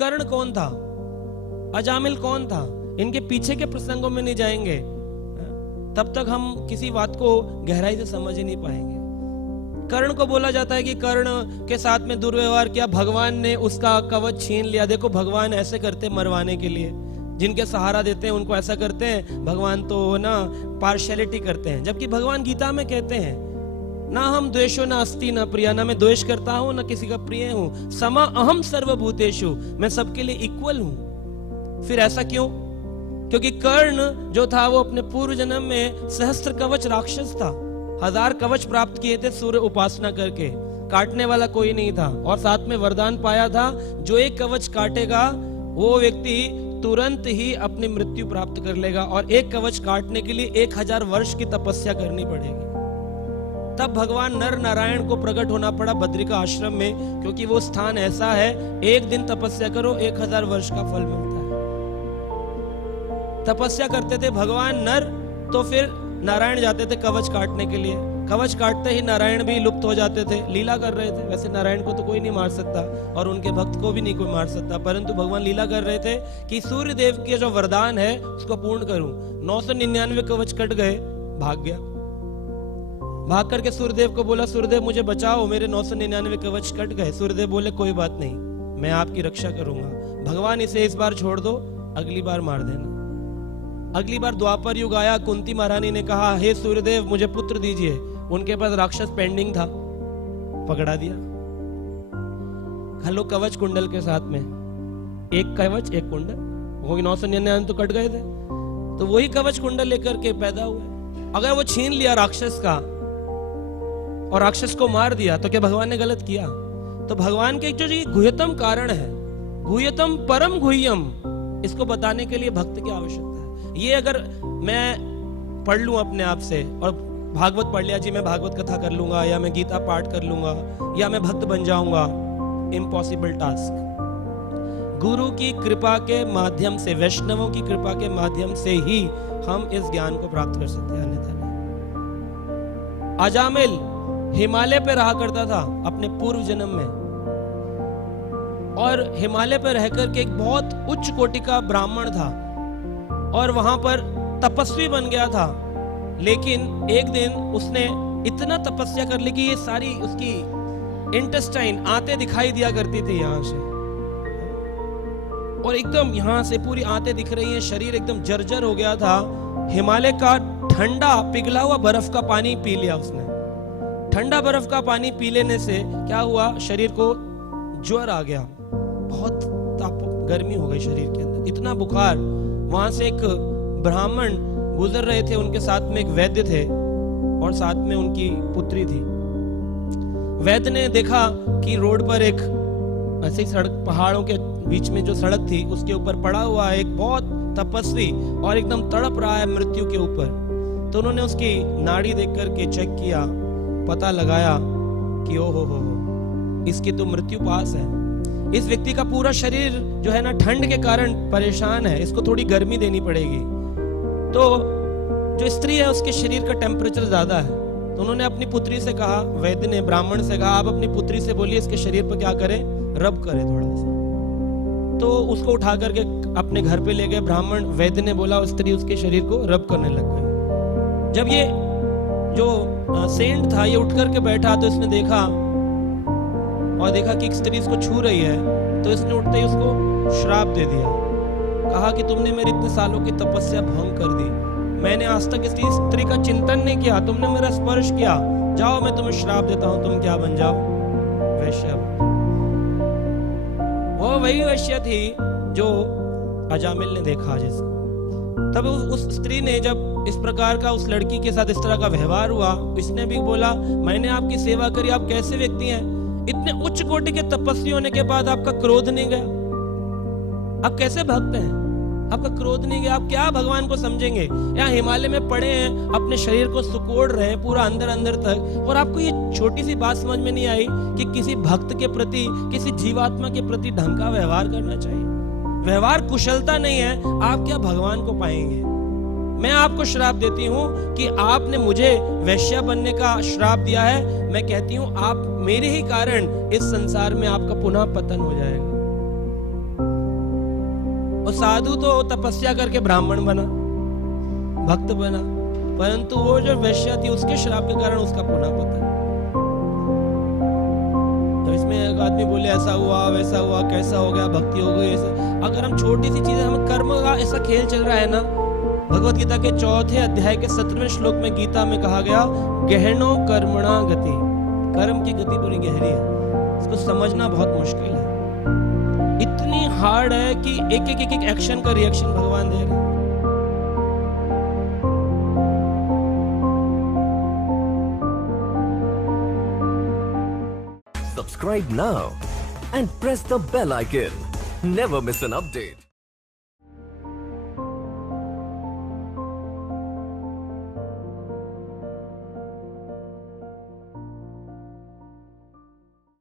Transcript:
कर्ण कौन था, अजामिल कौन था, इनके पीछे के प्रसंगों में नहीं जाएंगे तब तक हम किसी बात को गहराई से समझ ही नहीं पाएंगे। कर्ण को बोला जाता है कि कर्ण के साथ में दुर्व्यवहार किया, भगवान ने उसका कवच छीन लिया। देखो भगवान ऐसे करते मरवाने के लिए, जिनके सहारा देते हैं उनको ऐसा करते हैं। भगवान तो ना पार्शियलिटी करते हैं, जबकि भगवान गीता में कहते हैं ना हम द्वेषो ना अस्ति ना प्रिया, ना मैं द्वेष करता हूं ना किसी का प्रिय हूं, समा अहम सर्वभूतेषु, मैं सबके लिए इक्वल हूं। फिर ऐसा क्यों? क्योंकि कर्ण जो था वो अपने पूर्व जन्म में सहस्त्र कवच राक्षस था, 1000 कवच प्राप्त किए थे सूर्य उपासना करके, काटने वाला कोई नहीं था। और साथ में वरदान पाया था जो एक कवच काटेगा वो व्यक्ति तुरंत ही अपनी मृत्यु प्राप्त कर लेगा, और एक कवच काटने के लिए 1000 वर्ष की तपस्या करनी पड़ेगी। तब भगवान नर नारायण को प्रकट होना पड़ा बद्रिका आश्रम में, क्योंकि वो स्थान ऐसा है एक दिन तपस्या करो 1000 वर्ष का फल मिलता है। तपस्या करते थे भगवान नर, तो फिर नारायण जाते थे कवच काटने के लिए। कवच काटते ही नारायण भी लुप्त हो जाते थे, लीला कर रहे थे। वैसे नारायण को तो कोई नहीं मार सकता और उनके भक्त को भी नहीं कोई मार सकता, परंतु भगवान लीला कर रहे थे कि सूर्य देव के जो वरदान है उसको पूर्ण करूं। 999 कवच कट गए, भाग गया। भाग करके सूर्यदेव को बोला, सूर्यदेव मुझे बचाओ, मेरे 999 कवच कट गए। सूर्यदेव बोले कोई बात नहीं, मैं आपकी रक्षा करूंगा। भगवान इसे इस बार छोड़ दो, अगली बार मार देना। अगली बार द्वापर युग आया, कुंती महारानी ने कहा हे सूर्यदेव मुझे पुत्र दीजिए। उनके पास राक्षस पेंडिंग था, पकड़ा दिया। हलो कवच कुंडल के साथ में, एक कवच एक कुंडल, वो 999 तो कट गए थे, तो वही कवच कुंडल लेकर के पैदा हुए। अगर वो छीन लिया राक्षस का और राक्षस को मार दिया तो क्या भगवान ने गलत किया? तो भगवान के जो ये गुह्यतम कारण है, गुह्यतम परम गुह्यम, इसको बताने के लिए भक्त की आवश्यकता है। ये अगर मैं पढ़ लूं अपने आप से और भागवत पढ़ लिया जी, मैं भागवत कथा कर लूंगा या मैं गीता पाठ कर लूंगा या मैं भक्त बन जाऊंगा, इम्पॉसिबल टास्क। गुरु की कृपा के माध्यम से, वैष्णवों की कृपा के माध्यम से ही हम इस ज्ञान को प्राप्त कर सकते हैं, अन्यथा नहीं। अजामिल हिमालय पे रहा करता था अपने पूर्व जन्म में, और हिमालय पे रहकर के एक बहुत उच्च कोटि का ब्राह्मण था और वहां पर तपस्वी बन गया था। लेकिन एक दिन उसने इतना तपस्या कर ली कि ये सारी उसकी इंटेस्टाइन आंतें दिखाई दिया करती थी यहां से, और एकदम यहां से पूरी आंतें दिख रही हैं, शरीर एकदम जर्जर हो गया था। हिमालय का ठंडा पिघला हुआ बर्फ का पानी पी लिया उसने। ठंडा बर्फ का पानी पी लेने से क्या हुआ, शरीर को ज्वर आ गया, बहुत गर्मी हो गई शरीर के अंदर, इतना बुखार। वहां से एक ब्राह्मण गुजर रहे थे, उनके साथ में एक वैद्य थे और साथ में उनकी पुत्री थी। वैद्य ने देखा कि रोड पर एक ऐसी सड़क, पहाड़ों के बीच में जो सड़क थी उसके ऊपर पड़ा हुआ एक बहुत तपस्वी और एकदम तड़प रहा है मृत्यु के ऊपर। तो उन्होंने उसकी नाड़ी देख करके चेक किया, पता लगाया कि ओ हो, इसकी तो मृत्यु पास है। इस व्यक्ति का पूरा शरीर जो है ना ठंड के कारण परेशान है, इसको थोड़ी गर्मी देनी पड़ेगी। तो जो स्त्री है उसके शरीर का टेम्परेचर ज्यादा है, तो उन्होंने अपनी पुत्री से कहा, वैद्य ने ब्राह्मण से कहा आप अपनी पुत्री से बोलिए इसके शरीर पर क्या करे, रब करे थोड़ा सा। तो उसको उठा करके अपने घर पे ले गए ब्राह्मण। वैद्य ने बोला, स्त्री उसके शरीर को रब करने लग गई। जब ये जो सेंट था ये उठ करके बैठा तो इसने देखा कि एक स्त्री इसको छू रही है, तो इसने उठते ही उसको श्राप दे दिया। कहा कि तुमने मेरी इतने सालों की तपस्या भंग कर दी, मैंने आज तक इस स्त्री का चिंतन नहीं किया, तुमने मेरा स्पर्श किया, जाओ मैं तुम्हें श्राप देता हूं, तुम क्या बन जाओ, वैश्य। वो वही वैश्य थी जो अजामिल ने देखा जिसको। तब उस स्त्री ने जब इस प्रकार का उस लड़की के साथ इस तरह का व्यवहार हुआ, इसने भी बोला मैंने आपकी सेवा करी, आप कैसे व्यक्ति हैं, इतने उच्च कोटि के तपस्वी होने के बाद आपका क्रोध नहीं गया, आप कैसे भक्त हैं, आपका क्रोध नहीं गया, आप क्या भगवान को समझेंगे। यहाँ हिमालय में पड़े हैं, अपने शरीर को सुकोड़ रहे हैं पूरा अंदर अंदर तक, और आपको ये छोटी सी बात समझ में नहीं आई कि किसी भक्त के प्रति, किसी जीवात्मा के प्रति ढंग का व्यवहार करना चाहिए। व्यवहार कुशलता नहीं है, आप क्या भगवान को पाएंगे। मैं आपको श्राप देती हूँ कि आपने मुझे वैश्या बनने का श्राप दिया है, मैं कहती हूँ आप मेरे ही कारण इस संसार में आपका पुनः पतन हो जाएगा। वो साधु तो तपस्या करके ब्राह्मण बना, भक्त बना, परंतु वो जो वैश्या थी उसके श्राप के कारण उसका पुनः पतन। तो इसमें एक आदमी बोले ऐसा हुआ वैसा हुआ, कैसा हो गया, भक्ति हो गई ऐसा। अगर हम छोटी सी चीजें, हम कर्म का ऐसा खेल चल रहा है ना। भगवत गीता के 4थे अध्याय के 17वें श्लोक में गीता में कहा गया, गहनो कर्मणा गति, कर्म की गति बड़ी गहरी है, इसको समझना बहुत मुश्किल है। इतनी हार्ड है कि एक एक्शन का रिएक्शन भगवान दे रहे हैं। Subscribe now and press the bell icon. Never miss an update.